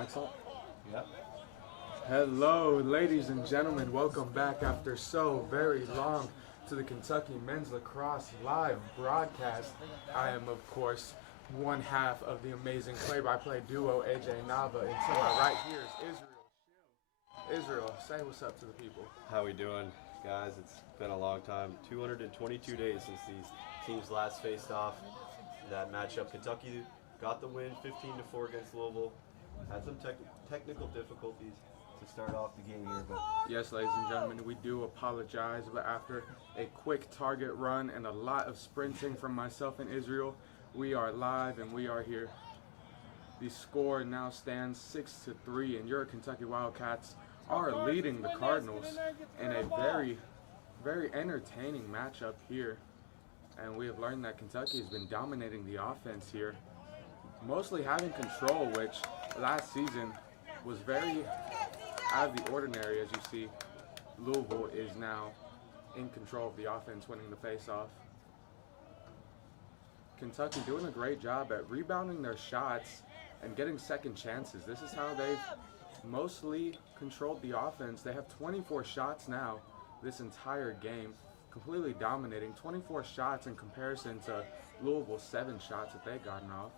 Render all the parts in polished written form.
Mike's up. Yep. Hello, ladies and gentlemen. Welcome back after so very long to the Kentucky Men's Lacrosse Live broadcast. I am, of course, one half of the amazing play-by-play duo, AJ Nava. And to my right here is Israel. Israel, say what's up to the people. How we doing, guys? It's been a long time. 222 days since these teams last faced off. That matchup, Kentucky got the win, 15-4 against Louisville. Had some technical difficulties to start off the game here, but Yes, ladies and gentlemen, we do apologize, but after a quick target run and a lot of sprinting from myself and Israel, we are live and we are here. The score now stands 6-3, and your Kentucky Wildcats are leading the Cardinals in a very, very entertaining matchup here. And we have learned that Kentucky has been dominating the offense here, mostly having control, which last season was very out of the ordinary. As you see, Louisville is now in control of the offense, winning the face-off. Kentucky doing a great job at rebounding their shots and getting second chances. This is how they've mostly controlled the offense. They have 24 shots now this entire game, completely dominating. 24 shots in comparison to Louisville's 7 shots that they've gotten off.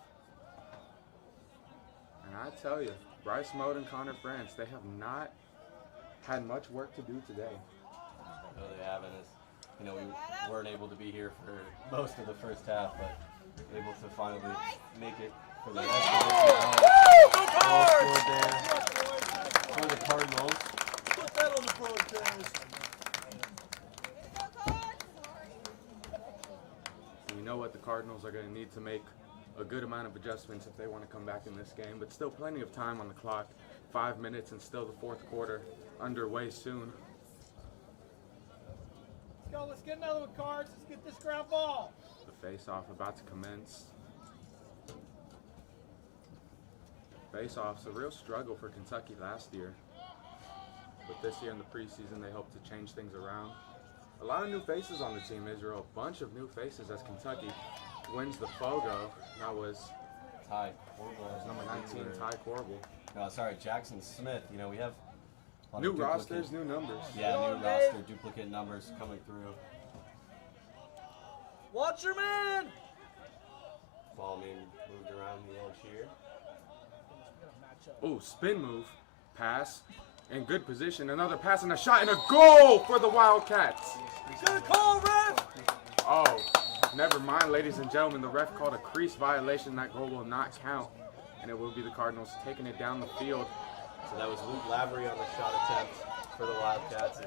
And I tell you, Bryce Mode and Connor France, they have not had much work to do today. no, they haven't. We weren't able to be here for most of the first half, but able to finally make it for the rest of it. Now, scored there for the Cardinals. Put that on the broadcast. You know what, the Cardinals are going to need to make a good amount of adjustments if they want to come back in this game, but still plenty of time on the clock. 5 minutes and still the fourth quarter underway soon. Let's go, let's get another one, Cards. Let's get this ground ball. The face-off about to commence. Face-off's a real struggle for Kentucky last year, but this year in the preseason they hope to change things around. A lot of new faces on the team, Israel. A bunch of new faces as Kentucky wins the FOGO. That was Ty Corbel. number 19, Ty Corbel. No, sorry, Jackson Smith. You know, we have a lot New of rosters, new numbers. Yeah, new roster, duplicate numbers coming through. Watch your man. Ball being moved around the edge here. Oh, spin move, pass, in good position. Another pass and a shot and a goal for the Wildcats. Good call, ref. Oh, never mind, ladies and gentlemen. The ref called a crease violation. That goal will not count, and it will be the Cardinals taking it down the field. So that was Luke Lavery on the shot attempt for the Wildcats.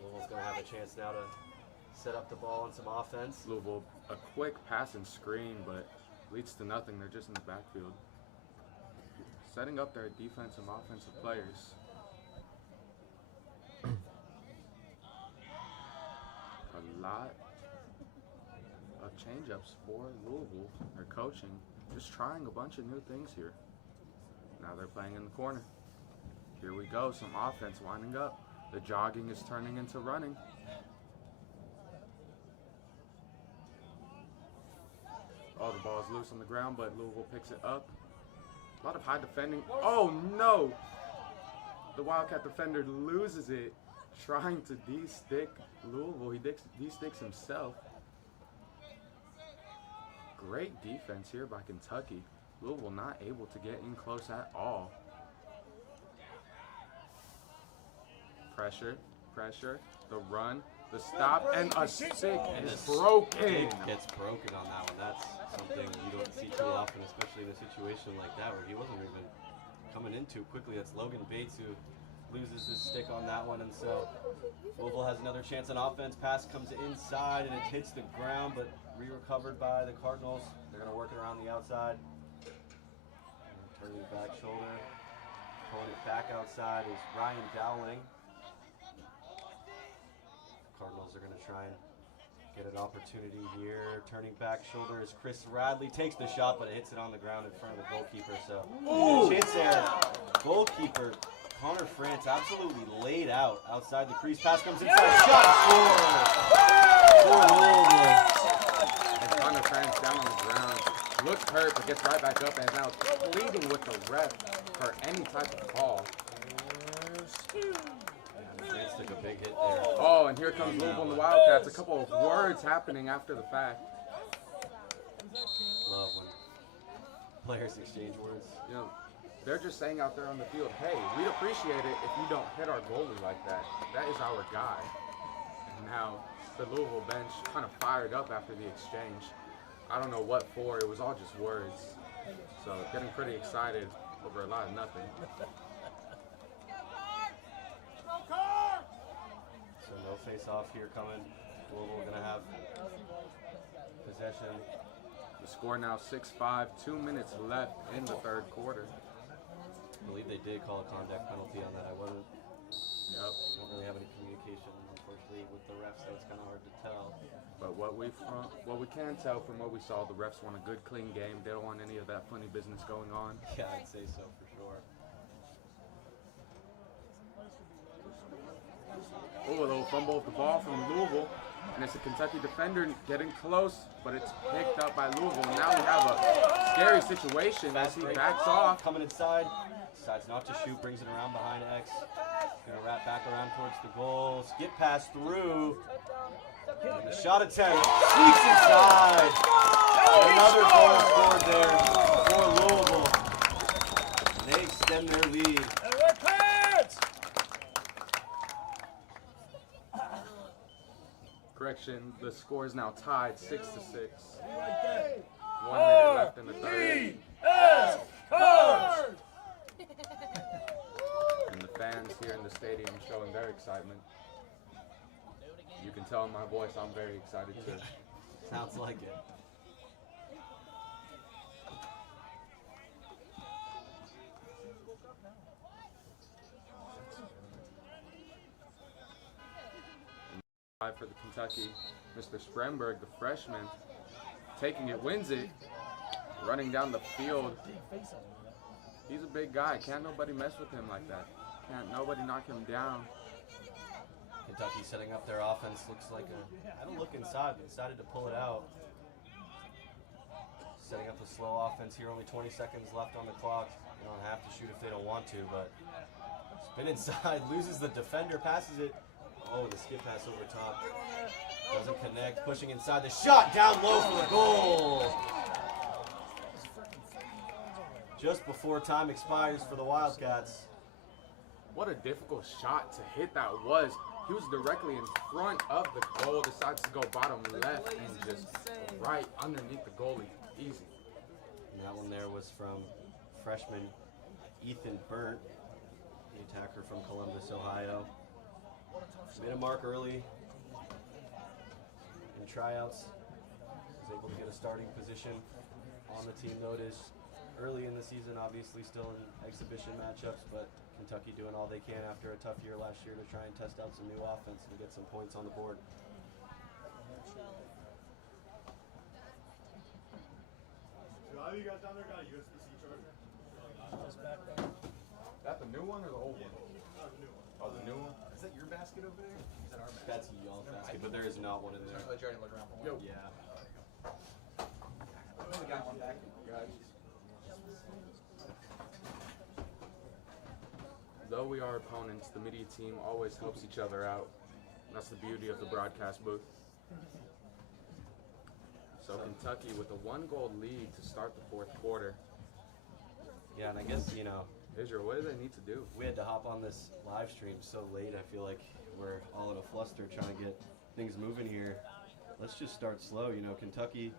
Louisville's going to have a chance now to set up the ball on some offense. Louisville, a quick pass and screen, but leads to nothing. They're just in the backfield, setting up their defensive and offensive players. A lot of change-ups for Louisville. They're coaching, just trying a bunch of new things here. Now they're playing in the corner. Here we go, some offense winding up. The jogging is turning into running. Oh, the ball's loose on the ground, but Louisville picks it up. A lot of high defending. Oh no! The Wildcat defender loses it, trying to de-stick Louisville. He de-sticks himself. Great defense here by Kentucky. Louisville not able to get in close at all. Pressure, pressure, the run, the stop, and a stick is broken. Gets broken on that one. That's something you don't see too often, especially in a situation like that where he wasn't even coming in too quickly. That's Logan Bates who loses his stick on that one, and so Louisville has another chance on offense. Pass comes inside and it hits the ground, but re-recovered by the Cardinals. They're going to work it around the outside. Turning back shoulder, pulling it back outside is Ryan Dowling. Cardinals are going to try and get an opportunity here. Turning back shoulder is Chris Radley. Takes the shot, but it hits it on the ground in front of the goalkeeper. So, chance there. Goalkeeper Connor France absolutely laid out outside the crease. Pass comes inside. Shot for Louisville. And Connor France down on the ground. looks hurt, but gets right back up and is now pleading with the ref for any type of call. France took a big hit there. Oh, and here comes Louisville and the Wildcats. A couple of words happening after the fact. Love when players exchange words. You know, they're just saying out there on the field, hey, we'd appreciate it if you don't hit our goalie like that. That is our guy. And now the Louisville bench kind of fired up after the exchange. I don't know what for. It was all just words. So getting pretty excited over a lot of nothing. So no face-off here coming. Louisville going to have possession. The score now 6-5, 2 minutes left in the third quarter. I believe they did call a contact penalty on that. I wasn't. Yep. Don't really have any communication, unfortunately, with the refs, so it's kind of hard to tell. But what we can tell from what we saw, the refs want a good, clean game. They don't want any of that funny business going on. Yeah, I'd say so for sure. Oh, a little fumble of the ball from Louisville. And it's a Kentucky defender getting close, but it's picked up by Louisville. Now we have a scary situation as he backs off. Coming inside, decides not to shoot, brings it around behind X. Gonna wrap back around towards the goal. Skip pass through. And the shot attempt sneaks inside. Another goal scored there for Louisville. And they extend their lead. Correction, the score is now tied 6-6. 1 minute left in the third. And the fans here in the stadium showing their excitement. You can tell in my voice I'm very excited too. Sounds like it. For the Kentucky, Mr. Spremberg, the freshman, taking it, wins it, running down the field. He's a big guy. Can't nobody mess with him like that. Can't nobody knock him down. Kentucky setting up their offense. Looks like had a look inside, but decided to pull it out. Setting up a slow offense here. Only 20 seconds left on the clock. They don't have to shoot if they don't want to, but spin inside, loses the defender, passes it. Oh, the skip pass over top. Doesn't connect. Pushing inside. The shot down low for the goal. Just before time expires for the Wildcats. What a difficult shot to hit that was. He was directly in front of the goal, decides to go bottom left and just right underneath the goalie. Easy. And that one there was from freshman Ethan Burnt, the attacker from Columbus, Ohio. Made a mark early in tryouts. Was able to get a starting position on the team notice early in the season, obviously still in exhibition matchups, but Kentucky doing all they can after a tough year last year to try and test out some new offense and get some points on the board. Do either of you guys down there got a USB-C charger? That the new one or the old one? Oh, the new one. Oh, the new one? Is that your basket over there? Is that our basket? That's y'all's basket, but there is not one in there. Oh, Jerry, look around for one. Yeah. We got one back. Though we are opponents, the media team always helps each other out. That's the beauty of the broadcast booth. So Kentucky with a 1-goal lead to start the fourth quarter. Yeah, and I guess, you know, Israel, what do they need to do? we had to hop on this live stream so late. I feel like we're all in a fluster trying to get things moving here. Let's just start slow. You know, Kentucky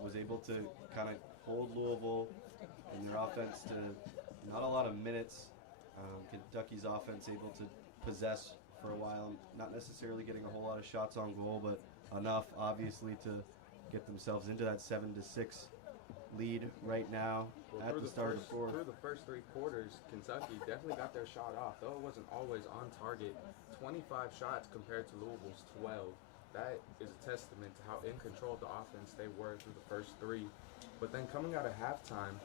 was able to kind of hold Louisville and their offense to not a lot of minutes. Kentucky's offense able to possess for a while, not necessarily getting a whole lot of shots on goal, but enough, obviously, to get themselves into that 7-6 lead right now at the start of the fourth. Through the first 3 quarters, Kentucky definitely got their shot off, though it wasn't always on target. 25 shots compared to Louisville's 12. That is a testament to how in control of the offense they were through the first 3. But then coming out of halftime,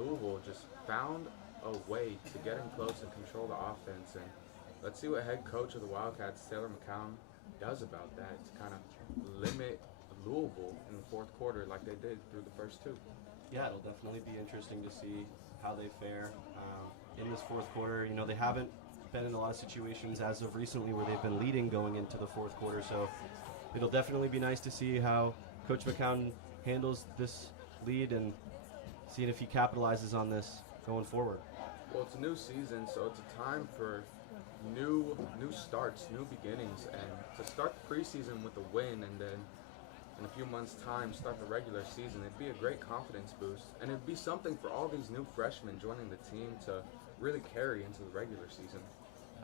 Louisville just found a way to get in close and control the offense. And let's see what head coach of the Wildcats, Taylor McCown, does about that to kind of limit Louisville in the fourth quarter like they did through the first two. Yeah, it'll definitely be interesting to see how they fare in this fourth quarter. You know, they haven't been in a lot of situations as of recently where they've been leading going into the fourth quarter, so it'll definitely be nice to see how Coach McCown handles this lead and seeing if he capitalizes on this going forward. Well, it's a new season, so it's a time for new starts, new beginnings, and to start the preseason with a win and then in a few months' time start the regular season, it'd be a great confidence boost, and it'd be something for all these new freshmen joining the team to really carry into the regular season.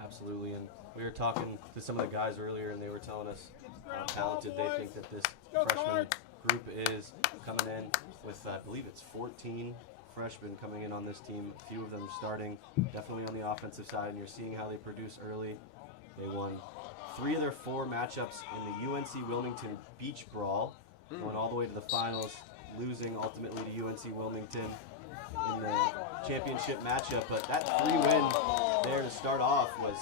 Absolutely, and we were talking to some of the guys earlier, and they were telling us how talented they think that this freshman group is coming in with, I believe it's 14 freshmen coming in on this team, a few of them starting definitely on the offensive side, and you're seeing how they produce early. They won 3 of their 4 matchups in the UNC Wilmington Beach Brawl, went all the way to the finals, losing ultimately to UNC Wilmington in the championship matchup. But that 3-win there to start off was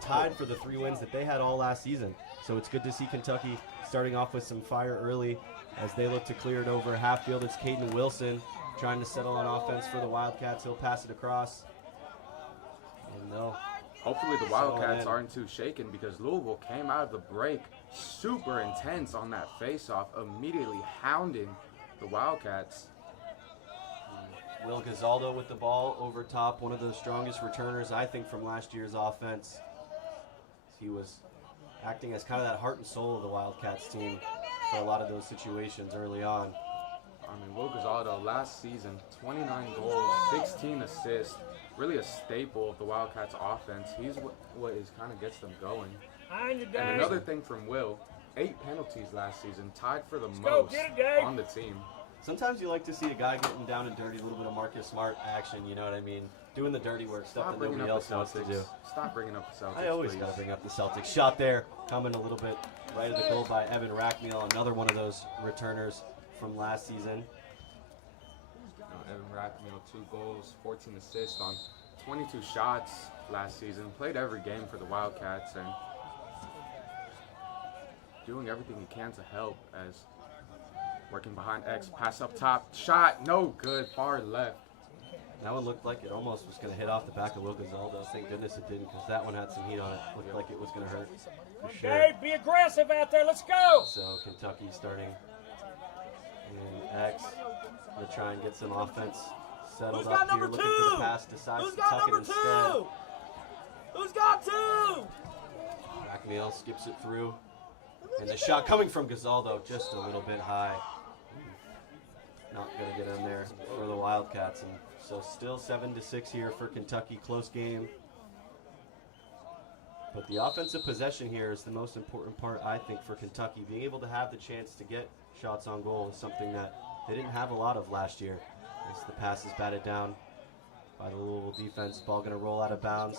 tied for the 3 wins that they had all last season. So it's good to see Kentucky starting off with some fire early as they look to clear it over half field. It's Caden Wilson trying to settle on offense for the Wildcats. He'll pass it across, and they'll Hopefully the Wildcats aren't too shaken because Louisville came out of the break super intense on that face-off, immediately hounding the Wildcats. Will Gazaldo with the ball over top, one of the strongest returners, I think, from last year's offense. He was acting as kind of that heart and soul of the Wildcats team for a lot of those situations early on. I mean, Will Gazaldo last season, 29 goals, 16 assists, really a staple of the Wildcats offense. He's what is kind of gets them going. And another thing from Will, 8 penalties last season, tied for the most on the team. Sometimes you like to see a guy getting down and dirty, a little bit of Marcus Smart action, you know what I mean? Doing the dirty work, stuff that nobody else wants to do. Stop bringing up the Celtics, I always got to bring up the Celtics. Shot there, coming a little bit right of the goal by Evan Rackmeal, another one of those returners from last season. Evan Rackmeal, 2 goals, 14 assists on 22 shots last season. Played every game for the Wildcats and doing everything he can to help as working behind X, pass up top, shot, no good, far left. That one looked like it almost was going to hit off the back of Will Gazaldo. Thank goodness it didn't, because that one had some heat on it. Looked like it was going to hurt for sure. Okay, be aggressive out there. Let's go. So Kentucky starting in X to try and get some offense settled up here. Looking for the pass, decides to tuck it instead. Who's got 2? Rackmeal skips it through. And the shot coming from Gazaldo just a little bit high. Not going to get in there for the Wildcats. And so still 7-6 here for Kentucky. Close game. But the offensive possession here is the most important part, I think, for Kentucky. Being able to have the chance to get shots on goal is something that they didn't have a lot of last year. As the pass is batted down by the Louisville defense. Ball going to roll out of bounds.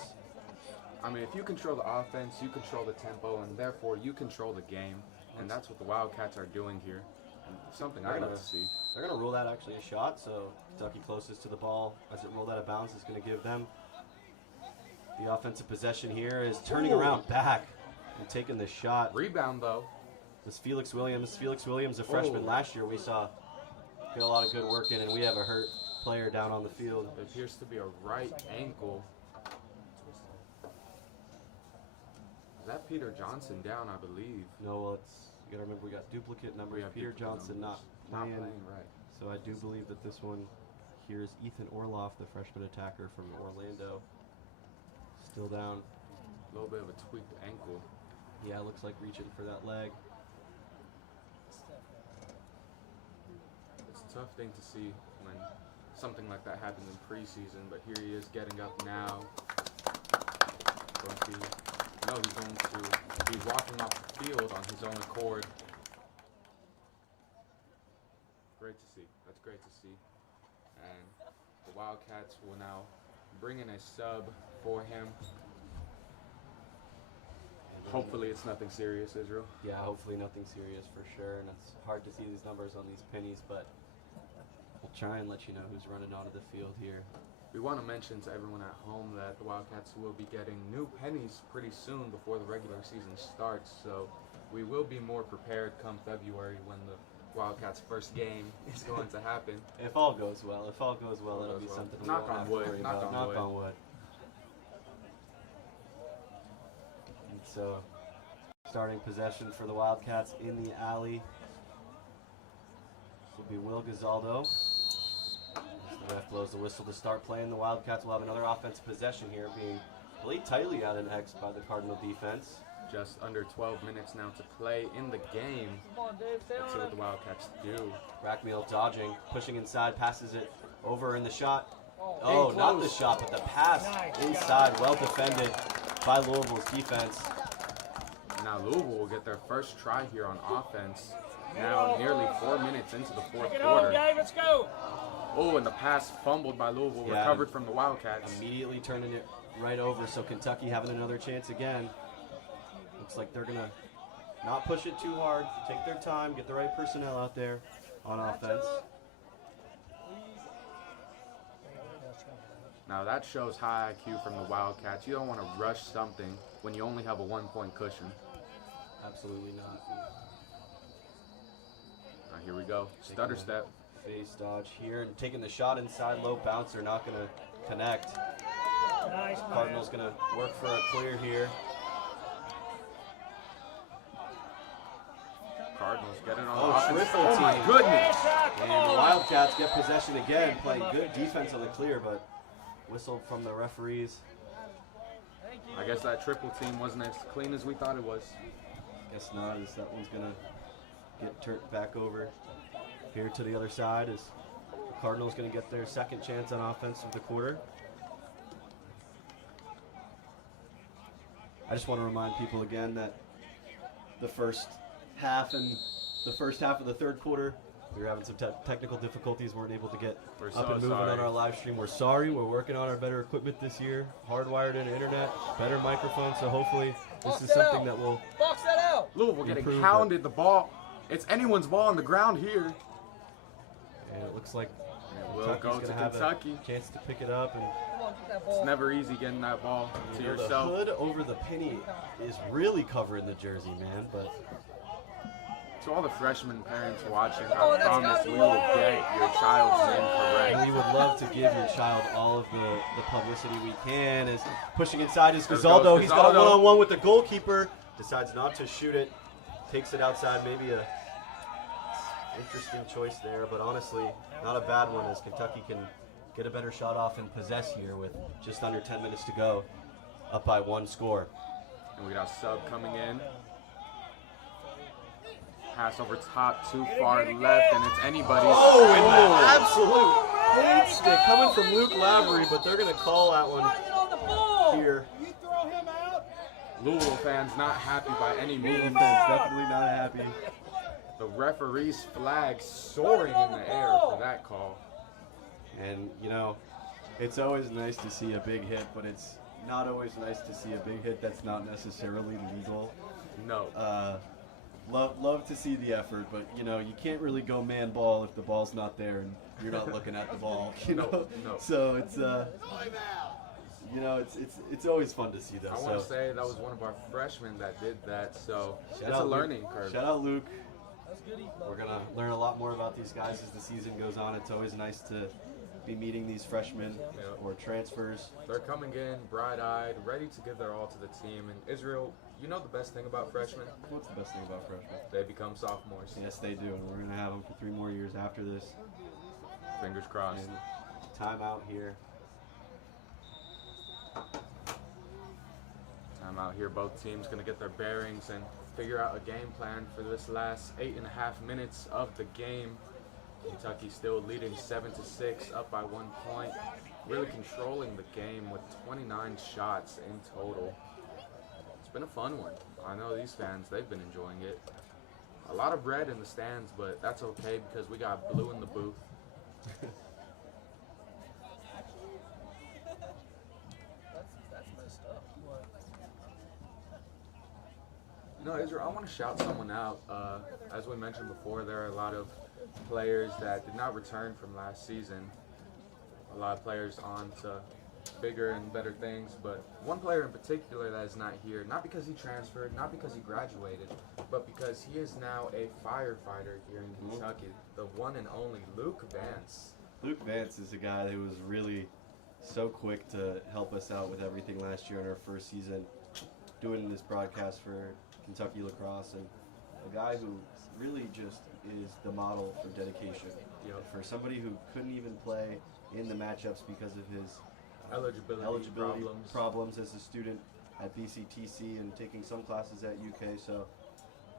I mean, if you control the offense, you control the tempo, and therefore you control the game. And that's what the Wildcats are doing here. And something I love to see. They're going to rule that actually a shot, so Kentucky closest to the ball as it rolled out of bounds is going to give them the offensive possession here. Is turning around back and taking the shot. Rebound, though. This Felix Williams, a freshman last year, we saw get a lot of good work in, and we have a hurt player down on the field. It appears to be a right ankle. Is that Peter Johnson down, I believe? No, well, you got to remember we got duplicate numbers. Peter Johnson not playing, right. So I do believe that this one here is Ethan Orloff, the freshman attacker from Orlando. Still down. A little bit of a tweaked ankle. Yeah, looks like reaching for that leg. It's a tough thing to see when something like that happens in preseason, but here he is getting up now. He's going to be walking off the field on his own accord. Great to see. That's great to see. And the Wildcats will now bring in a sub for him. Hopefully it's nothing serious, Israel. Yeah, hopefully nothing serious for sure. And it's hard to see these numbers on these pennies, but we'll try and let you know who's running onto the field here. We want to mention to everyone at home that the Wildcats will be getting new pennies pretty soon before the regular season starts. So we will be more prepared come February when the Wildcats' first game is going to happen. If all goes well, it'll be something we Knock won't on have wood, to worry knock about. on Knock wood. on wood. And so, starting possession for the Wildcats in the alley. This will be Will Gazaldo. As the ref blows the whistle to start playing, the Wildcats will have another offensive possession here, being played tightly out an X by the Cardinal defense. Just under 12 minutes now to play in the game. Come on, Dave, stay Let's see on what it. the Wildcats do. Rackmeal dodging, pushing inside, passes it over in the shot. Oh, Oh, Getting not the close. shot, but the pass Nice. inside, well defended by Louisville's defense. Now Louisville will get their first try here on offense. Now nearly 4 minutes into the fourth Take it home, quarter. Dave, let's go. Oh, and the pass fumbled by Louisville, Yeah. recovered from the Wildcats. Immediately turning it right over, so Kentucky having another chance again. Looks like they're going to not push it too hard, take their time, get the right personnel out there on offense. Now that shows high IQ from the Wildcats. You don't want to rush something when you only have a 1-point cushion. Absolutely not. Now here we go. Stutter Taking a step. Face dodge here and taking the shot inside, low bouncer, not going to connect. Nice, Cardinals going to work for a clear here. Cardinals get it on Oh, offense. triple Oh my team. goodness! And the Wildcats get possession again, playing good defense on the clear, but whistled from the referees. Thank you. I guess that triple team wasn't as clean as we thought it was. Guess not, as that one's gonna get turned back over here to the other side, as the Cardinals gonna get their second chance on offense of the quarter. I just want to remind people again that the first half of the third quarter, we were having some technical difficulties, weren't able to get We're up so and moving on sorry. our live stream. We're sorry. We're working on our better equipment this year, hardwired in internet, better microphones, so hopefully this is something that will Box that out. Louisville getting Improve it. hounded the ball. It's anyone's ball on the ground here. And it looks like We'll Kentucky's go to gonna have Kentucky. a chance to pick it up. And Come on, get that It's ball. never easy getting that ball to you know, the yourself. hood over the penny is really covering the jersey, man. But To all the freshman parents watching, Oh, I that's promise gotta we be will right. get your child's name correct. we would love to give your child all of the publicity we can. As pushing inside is There Gazaldo. goes He's got a Gazaldo. one-on-one with the goalkeeper. Decides not to shoot it. Takes it outside. Maybe a interesting choice there, but honestly, not a bad one, as Kentucky can get a better shot off and possess here with just under 10 minutes to go, up by one score. And we got a sub coming in. Pass over top, too far left, and it's anybody's. Oh, and the absolute paint stick coming from Luke Lavery, but they're going to call that one Get on the ball. here. You throw him out. Louisville fans not happy by any means. Defense definitely not happy. The referee's flag soaring in the air for that call. And, you know, it's always nice to see a big hit, but it's not always nice to see a big hit that's not necessarily legal. No. Love to see the effort, but, you know, you can't really go man ball if the ball's not there and you're not looking at the ball, you No, know? no. So it's, you know, it's always fun to see, though. I want to say that was one of our freshmen that did that, so Shout it's a out learning Luke. curve. Shout out Luke. That's good. We're going to learn a lot more about these guys as the season goes on. It's always nice to be meeting these freshmen or transfers. They're coming in bright-eyed, ready to give their all to the team. And Israel, you know the best thing about freshmen? What's the best thing about freshmen? They become sophomores. Yes, they do. And we're going to have them for 3 more years after this. Fingers crossed. And timeout here. I'm out here. Both teams going to get their bearings and figure out a game plan for this last 8.5 minutes of the game. Kentucky still leading 7-6, up by 1 point. Really controlling the game with 29 shots in total. It's been a fun one. I know these fans, they've been enjoying it. A lot of red in the stands, but that's okay because we got blue in the booth. That's messed up. What? No, Israel, I want to shout someone out. As we mentioned before, there are a lot of players that did not return from last season. A lot of players on to bigger and better things, but one player in particular that is not here, not because he transferred, not because he graduated, but because he is now a firefighter here in Kentucky, the one and only Luke Vance. Luke Vance is a guy who was really so quick to help us out with everything last year in our first season, doing this broadcast for Kentucky lacrosse, and a guy who really just is the model for dedication. For somebody who couldn't even play in the matchups because of his eligibility problems as a student at BCTC and taking some classes at UK. So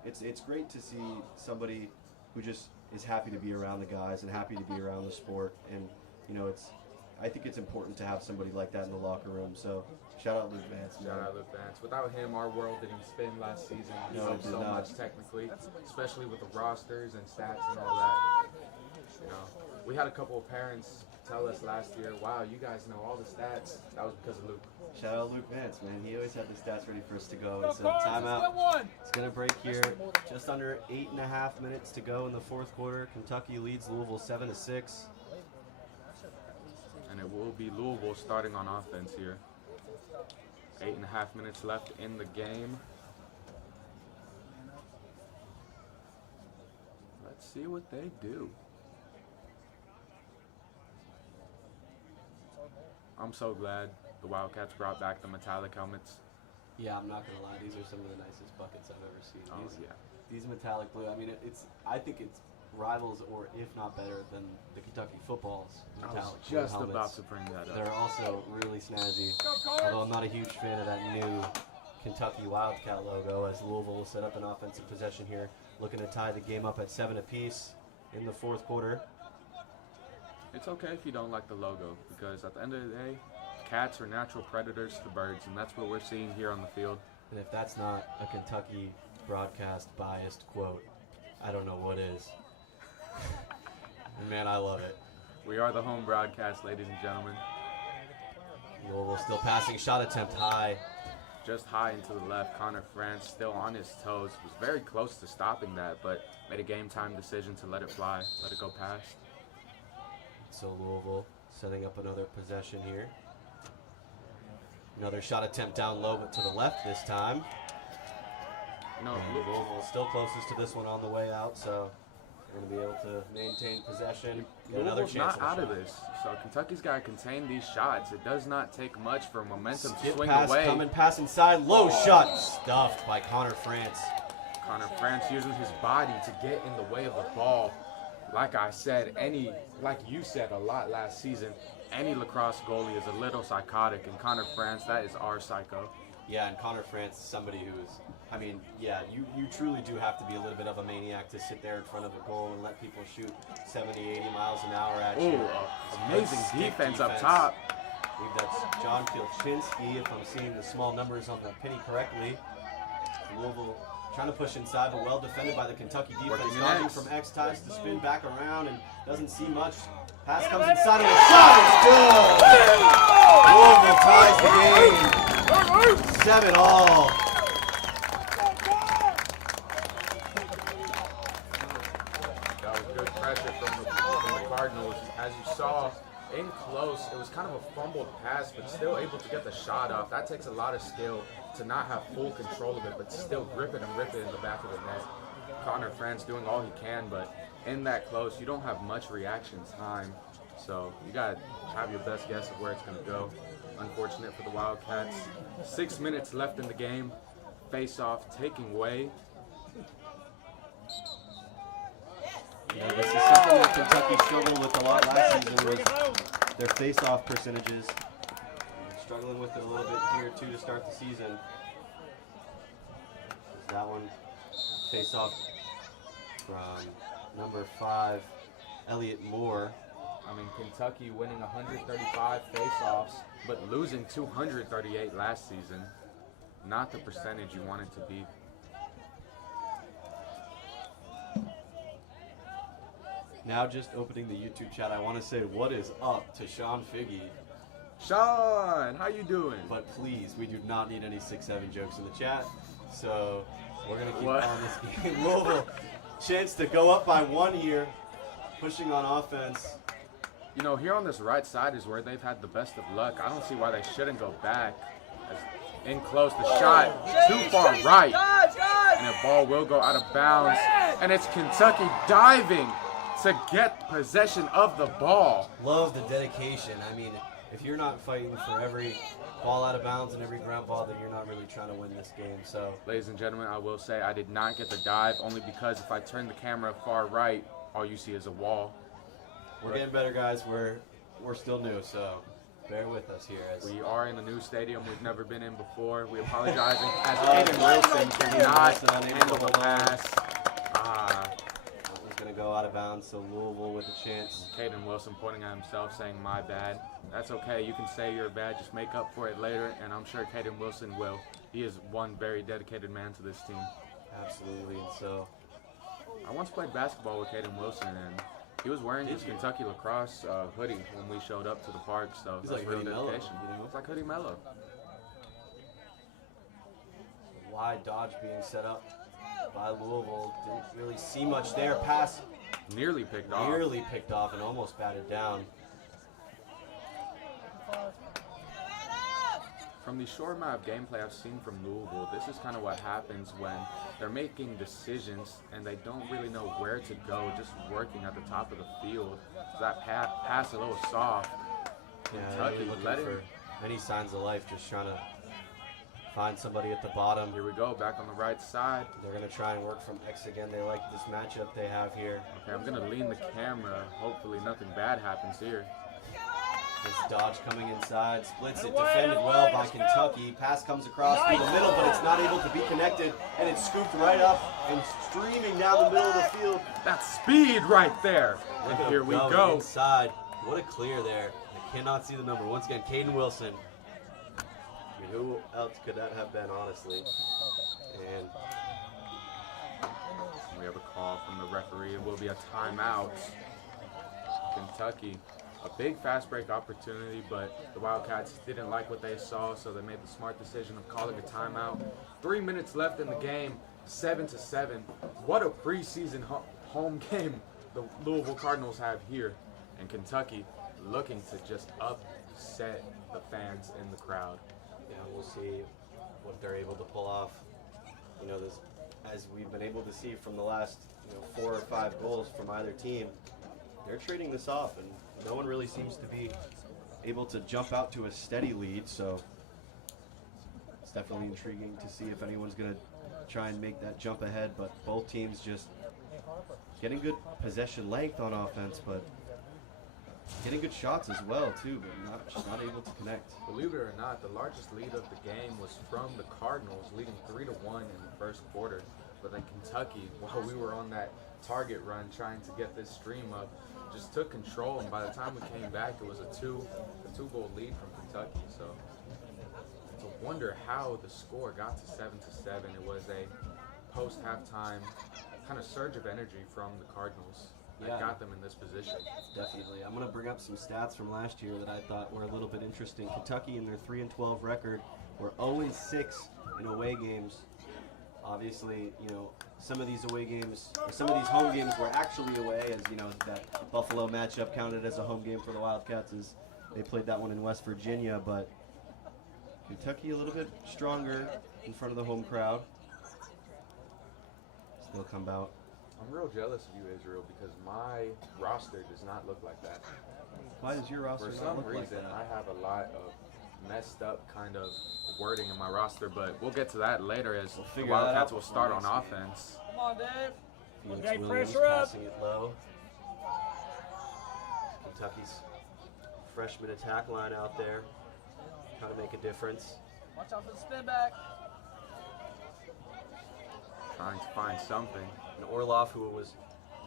it's great to see somebody who just is happy to be around the guys and happy to be around the sport. And I think it's important to have somebody like that in the locker room. So shout out Luke Vance. Shout out Luke Vance. Without him, our world didn't spin last season. He No, it helped did so not. much technically, especially with the rosters and stats and all that. We had a couple of parents tell us last year, "Wow, you guys know all the stats." That was because of Luke. Shout out Luke Vance, man. He always had the stats ready for us to go. Go And so Cards, let's timeout. get one. It's going to break here. Just under 8.5 minutes to go in the fourth quarter. Kentucky leads Louisville 7-6. And it will be Louisville starting on offense here. 8.5 minutes left in the game. Let's see what they do. I'm so glad the Wildcats brought back the metallic helmets. Yeah, I'm not gonna lie. These are some of the nicest buckets I've ever seen. Oh, These, yeah. these metallic blue. I mean, I think it's rivals, or if not better, than the Kentucky football's I was metallic blue just helmets. about to bring that up. They're also really snazzy. Go Cards. Although I'm not a huge fan of that new Kentucky Wildcat logo, as Louisville will set up an offensive possession here, looking to tie the game up at 7 apiece in the fourth quarter. It's okay if you don't like the logo, because at the end of the day, cats are natural predators to birds, and that's what we're seeing here on the field. And if that's not a Kentucky broadcast biased quote, I don't know what is. And man, I love it. We are the home broadcast, ladies and gentlemen. Louisville still passing, shot attempt high. Just high and to the left. Connor France still on his toes. Was very close to stopping that, but made a game time decision to let it fly, let it go past. So Louisville setting up another possession here. Another shot attempt down low, but to the left this time. No, And Louisville still closest to this one on the way out, so they're going to be able to maintain possession. Get another Louisville's chance not at a out of shot. this, so Kentucky's got to contain these shots. It does not take much for momentum to Skip swing pass away. coming, pass inside, low shot, stuffed by Connor France. Connor France using his body to get in the way of the ball. Like I said, like you said a lot last season, any lacrosse goalie is a little psychotic, and Connor France, that is our psycho. Yeah, and Connor France is somebody who's, I mean, yeah, you truly do have to be a little bit of a maniac to sit there in front of a goal and let people shoot 70, 80 miles an hour at you. Ooh, amazing Stick defense up top. I believe that's John Fielczynski, if I'm seeing the small numbers on the penny correctly. Louisville trying to push inside, but well defended by the Kentucky defense. Working Dodging X. from X ties to spin back around and doesn't see much. Pass comes inside and a shot is good! Louisville ties the game. 7-all. That was good pressure from the Cardinals. As you saw, in close, it was kind of a fumbled pass, but still able to get the shot off. That takes a lot of skill to not have full control of it, but still grip it and rip it in the back of the net. Connor France doing all he can, but in that close, you don't have much reaction time. So you got to have your best guess of where it's going to go. Unfortunate for the Wildcats. 6 minutes left in the game. Face-off taking way. Yeah, this is something that Kentucky struggled with a lot last season was their face-off percentages. Struggling with it a little bit here too to start the season. That one face-off from number 5, Elliott Moore. I mean, Kentucky winning 135 face-offs, but losing 238 last season. Not the percentage you want it to be. Now just opening the YouTube chat, I want to say what is up to Sean Figgy. Sean, how you doing? But please, we do not need any 6-7 jokes in the chat. So we're going to keep What? on this game. Louisville, chance to go up by 1 here, pushing on offense. You know, here on this right side is where they've had the best of luck. I don't see why they shouldn't go back. As in close, the shot too far right. Guys! and the ball will go out of bounds. And it's Kentucky diving to get possession of the ball. Love the dedication. I mean, if you're not fighting for every ball out of bounds and every ground ball, then you're not really trying to win this game. So, Ladies and gentlemen, I will say I did not get the dive only because if I turn the camera far right, all you see is a wall. we're getting better, guys. We're still new, so bear with us here. As We are in a new stadium we've never been in before. We apologize as Caden Wilson cannot handle the pass. that was going to go out of bounds, so Louisville with a chance. Caden Wilson pointing at himself saying, my bad. That's okay. You can say you're bad. Just make up for it later, and I'm sure Caden Wilson will. He is one very dedicated man to this team. Absolutely, and so I once played basketball with Caden Wilson, and he was wearing his Kentucky lacrosse hoodie when we showed up to the park, so He's that's like real Hoodie Mello, dedication. you know? It's like Hoodie Mello. wide dodge being set up by Louisville. Didn't really see much there. Pass Nearly picked off. nearly picked off and almost batted down. From the short amount of gameplay I've seen from Louisville, this is kind of what happens when they're making decisions and they don't really know where to go, just working at the top of the field. So that pass a little soft. Kentucky really looking letting. for any signs of life, just trying to find somebody at the bottom. Here we go, back on the right side. They're going to try and work from X again. They like this matchup they have here. Okay, I'm gonna lean the camera. Hopefully nothing bad happens here. This dodge coming inside, splits it, defended well by Kentucky. Pass comes across through the middle, but it's not able to be connected, and it's scooped right up and streaming down the middle of the field. That's speed right there. Look And at here him we going go. inside. What a clear there. I cannot see the number. Once again, Caden Wilson. I mean, who else could that have been, honestly? And We have a call from the referee. It will be a timeout. Kentucky. A big fast break opportunity, but the Wildcats didn't like what they saw, so they made the smart decision of calling a timeout. 3 minutes left in the game, 7-7. What a preseason home game the Louisville Cardinals have here. And Kentucky looking to just upset the fans in the crowd. yeah, we'll see what they're able to pull off. You know, this, as we've been able to see from the last 4 or 5 goals from either team, they're trading this off, and no one really seems to be able to jump out to a steady lead. So it's definitely intriguing to see if anyone's going to try and make that jump ahead. But both teams just getting good possession length on offense, but getting good shots as well too, but just not able to connect. Believe it or not, the largest lead of the game was from the Cardinals, leading 3-1 in the first quarter. But then Kentucky, while we were on that target run trying to get this stream up, just took control, and by the time we came back, it was a two-goal lead from Kentucky. So to wonder how the score got to 7-7. It was a post-halftime kind of surge of energy from the Cardinals that Yeah. got them in this position. Definitely. I'm going to bring up some stats from last year that I thought were a little bit interesting. Kentucky, in their 3-12 record, were 0-6 in away games. Obviously, some of these away games, or some of these home games were actually away, as that Buffalo matchup counted as a home game for the Wildcats, as they played that one in West Virginia. But Kentucky a little bit stronger in front of the home crowd. Still come out. I'm real jealous of you, Israel, because my roster does not look like that. Why does your roster For not some look like reason, that? I have a lot of messed up kind of wording in my roster, but we'll get to that later as the figure that Wildcats out will before start on next game. offense. Come on, Dave. Felix Okay, Williams pressure up. passing it low. Kentucky's freshman attack line out there trying to make a difference. Watch out for the spin back. Trying to find something. And Orloff, who was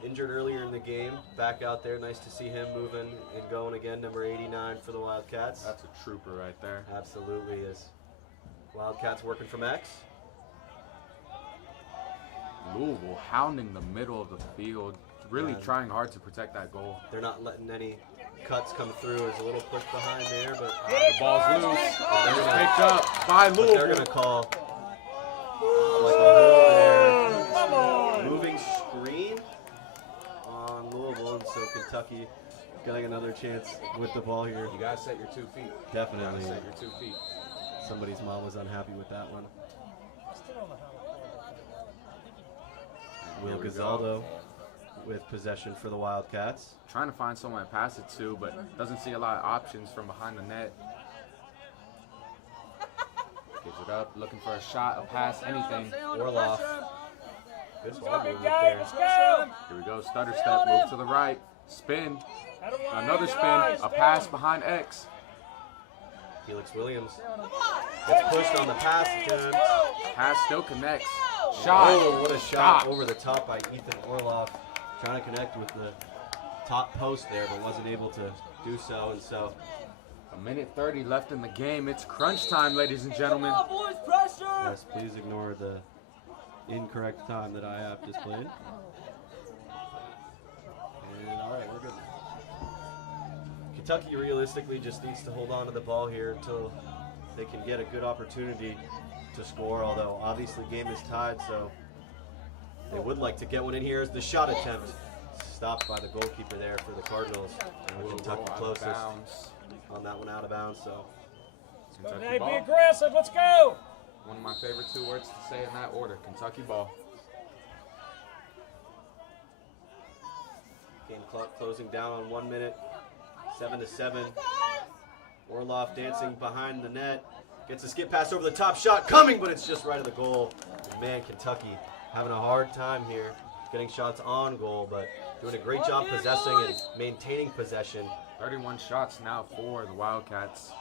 injured earlier in the game, back out there. Nice to see him moving and going again, number 89 for the Wildcats. That's a trooper right there. Absolutely is. Wildcats working from X. Louisville hounding the middle of the field, really Yeah. trying hard to protect that goal. They're not letting any cuts come through. There's a little push behind there, but The ball's loose. they're It's gonna- picked up by but they're going Louisville. to call like a hook there. Moving screen on Louisville, and so Kentucky getting another chance with the ball here. You gotta set your 2 feet. You Definitely. gotta set your 2 feet. Somebody's mom was unhappy with that one. Will Here we go. Gazaldo with possession for the Wildcats. Trying to find someone to pass it to, but doesn't see a lot of options from behind the net. Gives it up, looking for a shot, a pass, anything. Orloff. Good ball Good movement game, there. let's go. Here we go, stutter step, move to the right, spin, another spin, a pass behind X. Felix Williams gets pushed on the pass attempt. Pass still connects. Shot. Oh, what a shot Stop. over the top by Ethan Orloff. Trying to connect with the top post there, but wasn't able to do so. And so, A minute 30 left in the game. It's crunch time, ladies and gentlemen. yes, please ignore the incorrect time that I have displayed. And all right, we're good. Kentucky realistically just needs to hold on to the ball here until they can get a good opportunity to score, although obviously game is tied, so they would like to get one in here as the shot attempt stopped by the goalkeeper there for the Cardinals. And Kentucky Out of closest bounds. on that one out of bounds, so Kentucky Hey, be ball. aggressive, let's go. One of my favorite 2 words to say in that order, Kentucky ball. game clock closing down on 1 minute, 7-7. Orloff dancing behind the net, gets a skip pass over the top, shot coming, but it's just right of the goal. And man, Kentucky having a hard time here, getting shots on goal, but doing a great job possessing and maintaining possession. 31 shots now for the Wildcats.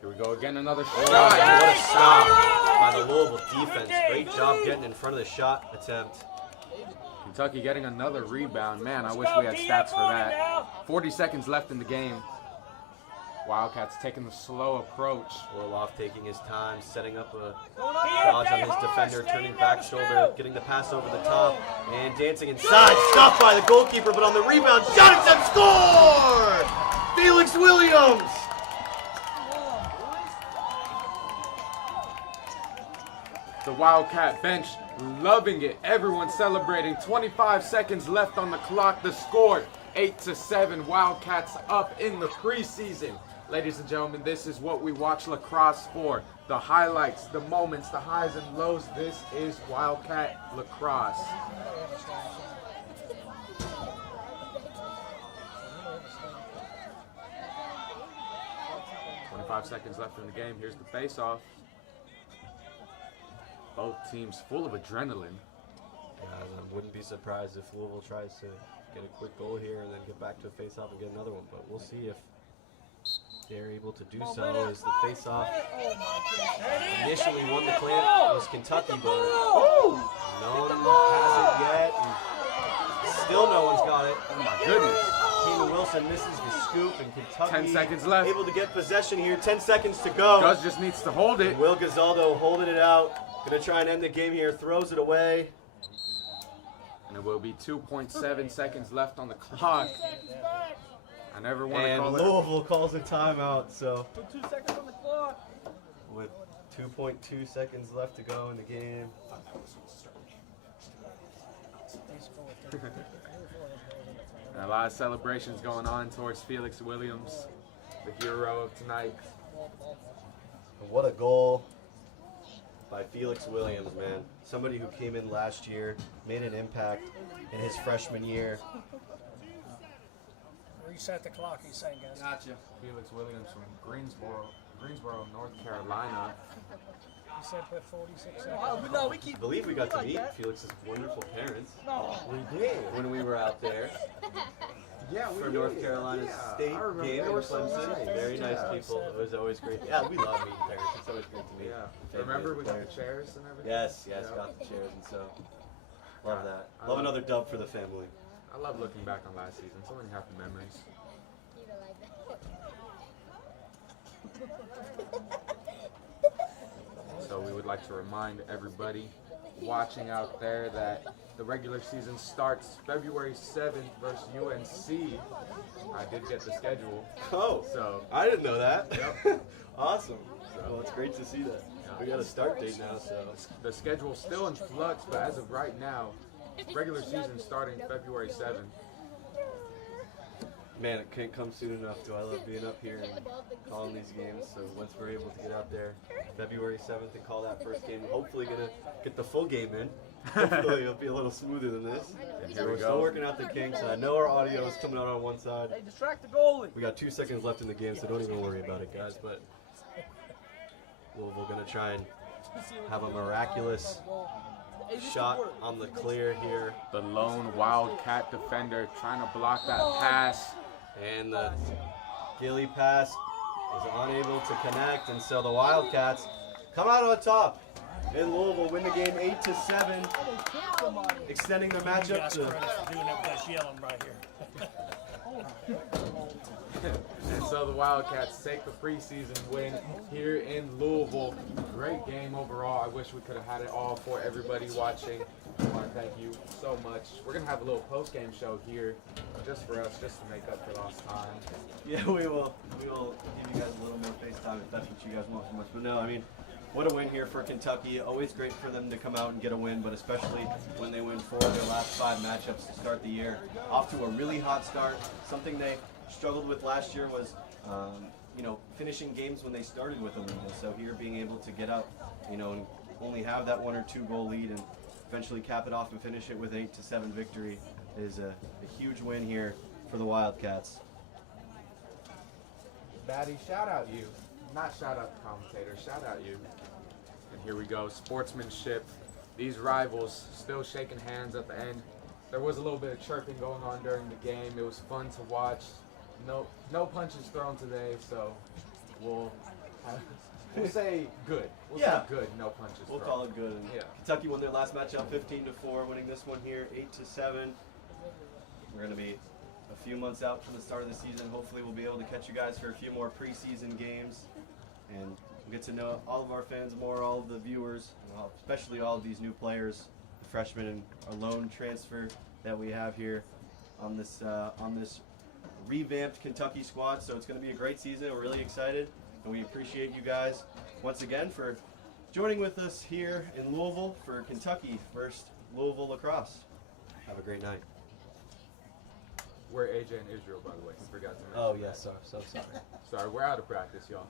Here we go again, another Oh, shot. man, what a stop by the Louisville defense. Great job getting in front of the shot attempt. Kentucky getting another rebound. Man, I wish we had stats for that. 40 seconds left in the game. Wildcats taking the slow approach. Orloff taking his time, setting up a dodge on his defender, turning back shoulder, getting the pass over the top, and dancing inside. Stopped by the goalkeeper, but on the rebound, shot attempt, score! Felix Williams! The Wildcat bench loving it. Everyone celebrating. 25 seconds left on the clock. The score, 8-7. Wildcats up in the preseason. Ladies and gentlemen, this is what we watch lacrosse for. The highlights, the moments, the highs and lows. This is Wildcat lacrosse. Five seconds left in the game. Here's the face-off. Both teams full of adrenaline. I wouldn't be surprised if Louisville tries to get a quick goal here and then get back to a face-off and get another one, but we'll see if they're able to do so. As the face-off initially won the clamp was Kentucky, but no one has it yet. And still no one's got it. Oh my goodness. Keenan Wilson misses the scoop, and Kentucky 10 seconds left. able to get possession here. 10 seconds to go. Gus just needs to hold it. Will Gazaldo holding it out. Gonna try and end the game here. Throws it away. And it will be 2.7 seconds left on the clock. I never want to And call it. Louisville calls a timeout. So 2 seconds on the clock. with 2.2 seconds left to go in the game. And a lot of celebrations going on towards Felix Williams, the hero of tonight. What a goal by Felix Williams, man. Somebody who came in last year, made an impact in his freshman year. Reset the clock, he's saying, guys. Gotcha. Felix Williams from Greensboro, North Carolina. He said put 46 seconds. I believe we got to meet Felix's wonderful parents. We did when we were out there Yeah, for North Carolina State game in Clemson. Very nice people. It was always great. Yeah, we love meeting parents. It's always great to meet. Yeah. family Remember we got players. the chairs and everything? Yes, Yeah. got the chairs, and so love that. I Love love another dub for the family. I love looking back on last season. So many happy memories. So we would like to remind everybody watching out there that the regular season starts February 7th versus UNC. I did get the schedule. Oh, So I didn't know that. Yep. Awesome. Well, it's great to see that. We got a start date now, so the schedule's still in flux, but as of right now, regular season starting February 7th. Man, it can't come soon enough. Do I love being up here and calling these games? So once we're able to get out there February 7th and call that first game, hopefully gonna get the full game in. Hopefully it'll be a little smoother than this. Here We're we still go. working out the kinks. I know our audio is coming out on one side. Hey, distract the goalie. We got 2 seconds left in the game, so don't even worry about it, guys. But Louisville gonna try and have a miraculous shot on the clear here. The lone Wildcat defender trying to block that pass. And the Gilly pass is unable to connect, and so the Wildcats come out on top. In Louisville, win the game 8-7, extending their matchup to. Doing it by yelling right here. And so the Wildcats take the preseason win here in Louisville. Great game overall. I wish we could have had it all for everybody watching. I want to thank you so much. We're going to have a little post-game show here just for us, just to make up for lost time. Yeah, we will. We will give you guys a little more FaceTime if that's what you guys want so much. But no, I mean, what a win here for Kentucky. Always great for them to come out and get a win, but especially when they win 4 of their last 5 matchups to start the year. Off to a really hot start. Something they struggled with last year was, finishing games when they started with a lead. And so here being able to get up, and only have that 1 or 2 goal lead and eventually cap it off and finish it with 8-7 victory is a huge win here for the Wildcats. Batty, shout out you. Not shout out the commentator, shout out you. And here we go, sportsmanship. These rivals still shaking hands at the end. There was a little bit of chirping going on during the game. It was fun to watch. No punches thrown today, so we'll say good. We'll say good, no punches We'll thrown. call it good. And Yeah. Kentucky won their last matchup 15-4, winning this one here 8-7. We're going to be a few months out from the start of the season. Hopefully we'll be able to catch you guys for a few more preseason games and we'll get to know all of our fans more, all of the viewers, especially all of these new players, the freshmen and our lone transfer that we have here on this revamped Kentucky squad. So it's going to be a great season. We're really excited, and we appreciate you guys once again for joining with us here in Louisville for Kentucky versus Louisville lacrosse. Have a great night. We're AJ and Israel, by the way. We forgot to mention. Oh yes, so sorry. Sorry, we're out of practice, y'all.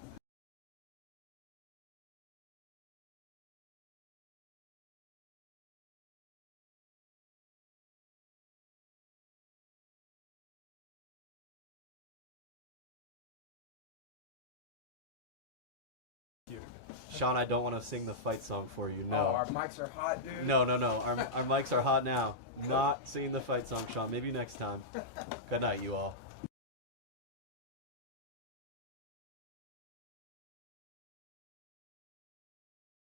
Sean, I don't want to sing the fight song for you. No. Oh, our mics are hot, dude. No. Our mics are hot now. Not singing the fight song, Sean. Maybe next time. Good night, you all.